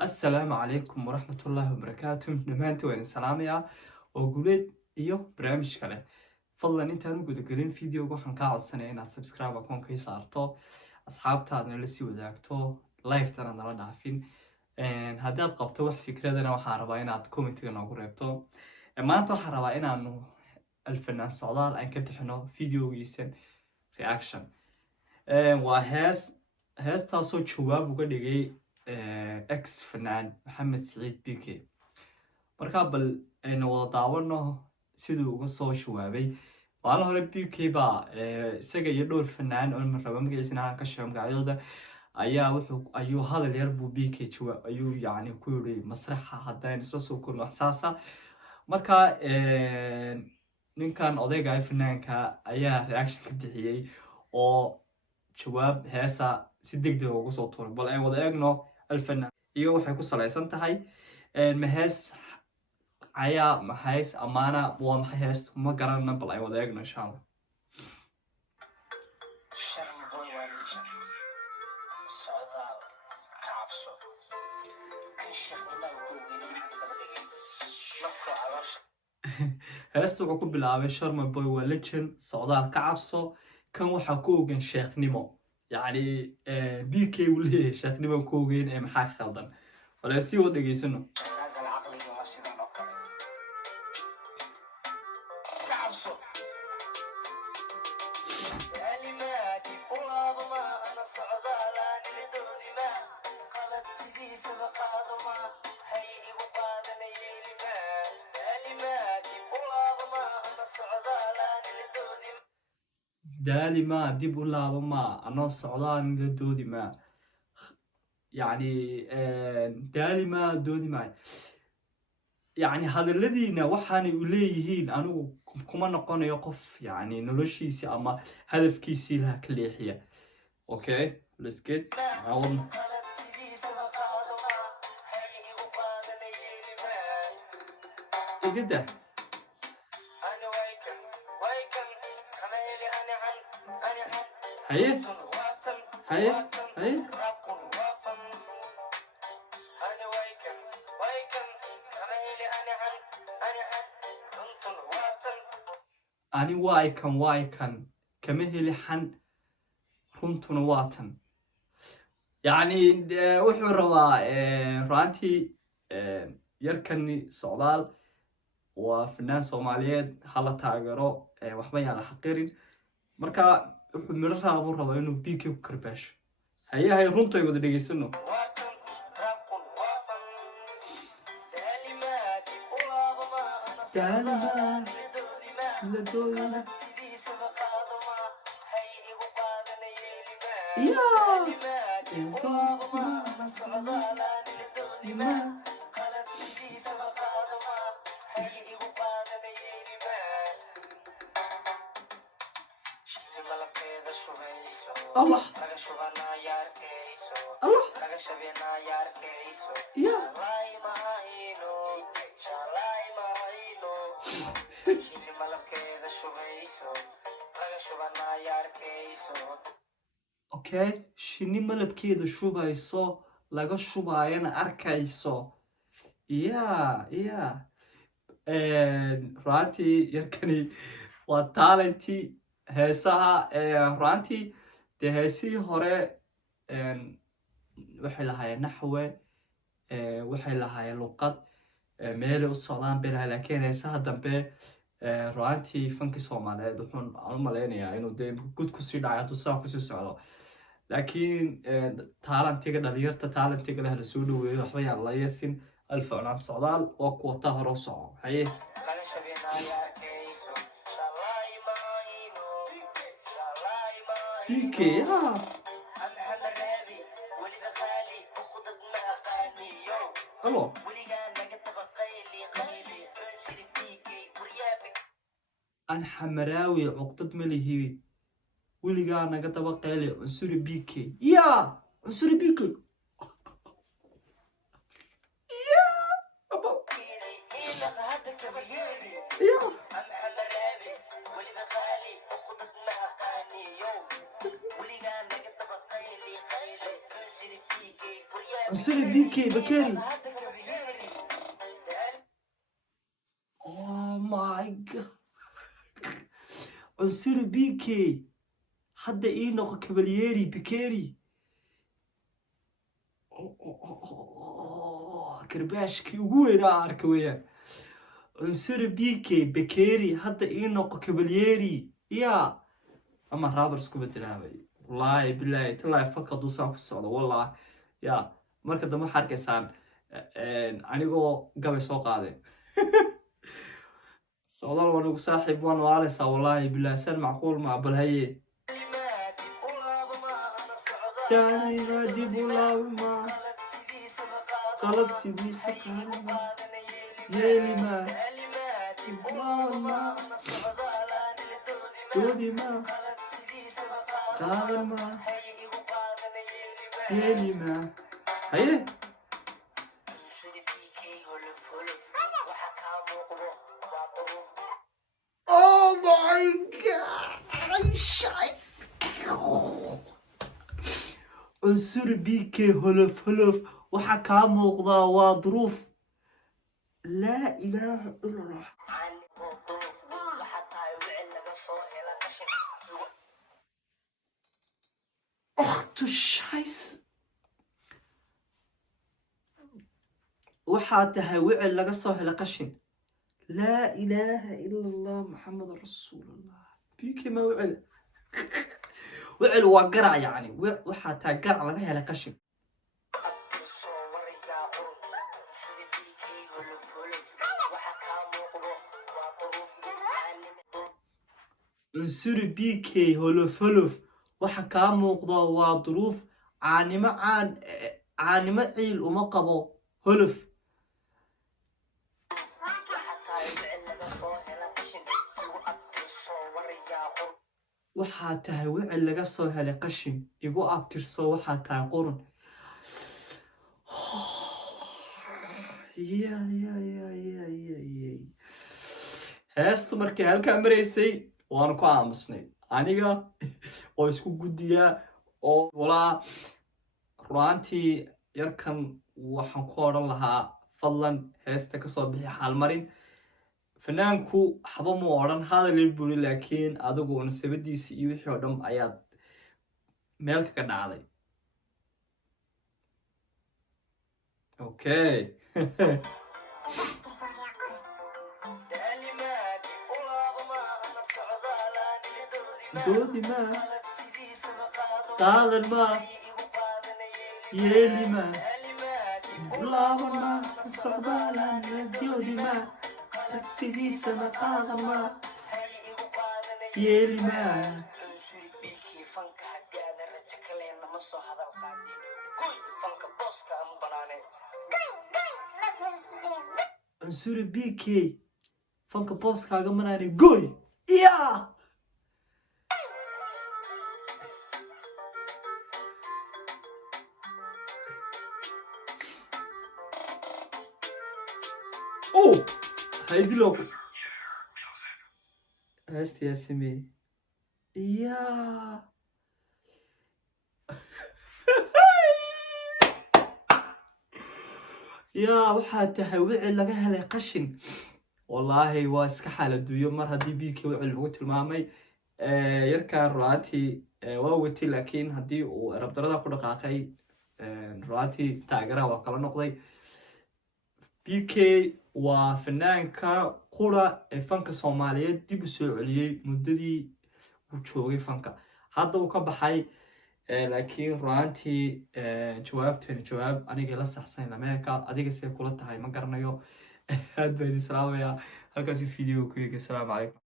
السلام عليكم ورحمة الله وبركاته. دمانتي وين السلامية وقوليد برامج كله. فضلا انتان قلين فيديو وحن كاعد سنة إن سبسكرايب أكون كي صارتو أصحابتها نلسي وذاكتو لايف ترى نلا دافين هذا القبطة وح فكرة وحاربا إن كومنتي نقول ربطو ما أنتو حاربا إنه الفنان السعودال أن كبحنا فيديو يسن رياكشن وهاس تاسو جواب وقديجي اكس فنان محمد سعيد بيكي markaa bal aynu wada daawano siduu uga soo jawaabay maalin hore bk baa isaga iyo dhowr fanaan oo raba magaciisana aan ka sheego magacyadooda ayuu hadal yar buu bk ayuu yacni ku yiri masraxa haddaan isla soo kulno xasaasa markaa ninkan odayga fanaanka ayaa reaction ka bixiyay oo jawaab heesa si degdeg ugu soo tuuray bal ay wada eegno alfanaan iyo waxay ku salaysan tahay mahees ayaa maxays amaana waa maxay heestu ma garanna bal ay wada eegno insha allah heestu wuxuu ku bilaabay sharma boy waa legend socdaal ka cabso kan waxaa ku ogan sheekhnimo yacni bk uu leeyahay sheekhnimo ku ogeyn ee maxaa khaldan wala si wada dhageysano دالي ما ديب ولا ما أنا صعدان لدودي ما يعني دالي ما دودي ما يعني هذا الذي نوحني إليه أنا كمان نقول يقف يعني نلشيسي أما هدف كيسي لها كليحية أوكي let's get إيه كده هاي أنا وايكن كمهلي حن رنتون واتن يعني وحو روا رانتي يركني سعودال وفنان سوماليات حالة تاغرو وحبايا على حقيرين مركا wuxuu miro raabo rabo inuu bk ku karbaasho hay runtay wada dhageysano الله اوكي شيني ملبكيدا شوبايسو laga shubaayana arkayso runtii yarkani waa talentii heesaha runtii dee heesihii hore waxay lahaayeen naxwe waxay lahaayeen luqad meelay u socdaan belaha laakiin heesaha dambe runtii fankii soomaaliyeed wuxuun aan u malaynayaa inuu dee gud kusii dhacay hadduu saa kusii socdo laakiin taalentiga dhalinyarta taalentiga leh la soo dhaweeyo waxba yaan la yeesin alficnaan socdaal waa kuwa taa hore u soco haye Hello. أنا حمراوي عقدت ملهي ولقى أنا قد بقى لي عنصري بيكي يا عنصري بيكي يا أبا عنصري بيكي بكيري. Oh my god. عنصري بيكي hadda ii noqo Cavalieri Bikeri. Karbaashkii ugu weynaa arka weeyaan. عنصري بيكي بكيري hadda ii noqo Cavalieri. يا أما رابرز كوبتلها والله بالله تلاقي فقط وصاف الصعود والله يا مركز دم حركة سان أنيقو قبل سوق هذا صعود وانا صاحب وانا وعلسا والله بالله سان معقول مع بالهي يعني نادي بولا ما قلب سيدي سكان يلي ما بولا ما دودي ما قادر ما يلي ما هيه Oh my god شايس عنصر بيكي هلف هلف وحا كا موقدا waa duruuf لا إله إلا الله ach du Scheiß waxaa tahay wicil laga soo helay qashin لا إله إلا الله محمد رسول الله بيكي ما وعل وعل وقرع يعني waxaa tahay qarac laga helay qashin عنصري بيكي هلف هلف waxa kaa muuqda waa duruuf caanimo ciil uma qabo holof waxaa tahay wicil laga soo helay qashin igu abtirso waxaa tahay qurun heestu markii halkaa maraysay waanu ku aamusnay aniga oo isku guddiya oo walaa runaantii yarkan waxaan ku odhan lahaa fadlan heesta kasoo bixi xaalmarin fanaanku xaba mu odhan hadalay buri laakiin adigu nasabadiisi iyo wixii oo dhan ayaad meel kaga dhacday okay doodi ma qaadan ma yeeli ma laaban ma socdaalan doodi ma sidiisa ma qaadan ma yeeli ma عنصري بيكي فانك بوس كاغا مناني goy يا اوه هيدي لوك هستي يا سمي يا يا waxaa tahay wicil laga helay qashin wallaahi waa iska xaaladuyo mar haddii biikii wicil lagu tilmaamay yarkaan ru'aantii waa watay laakiin haddii uu rabdarada ku dhaqaaqay ru'aantii taageeraha waa kala noqday BK waa fanaanka qura ee fanka Soomaaliyeed dib u soo celiyay muddadii uu joogay fanka hadda uu ka baxay laakiin ru'aantii jawaabtani jawaab aniga la saxsan lameeka adiga see kula tahay ma garanayo aad baan islaamaya halkaas video ku yeega. Assalaamu calaykum.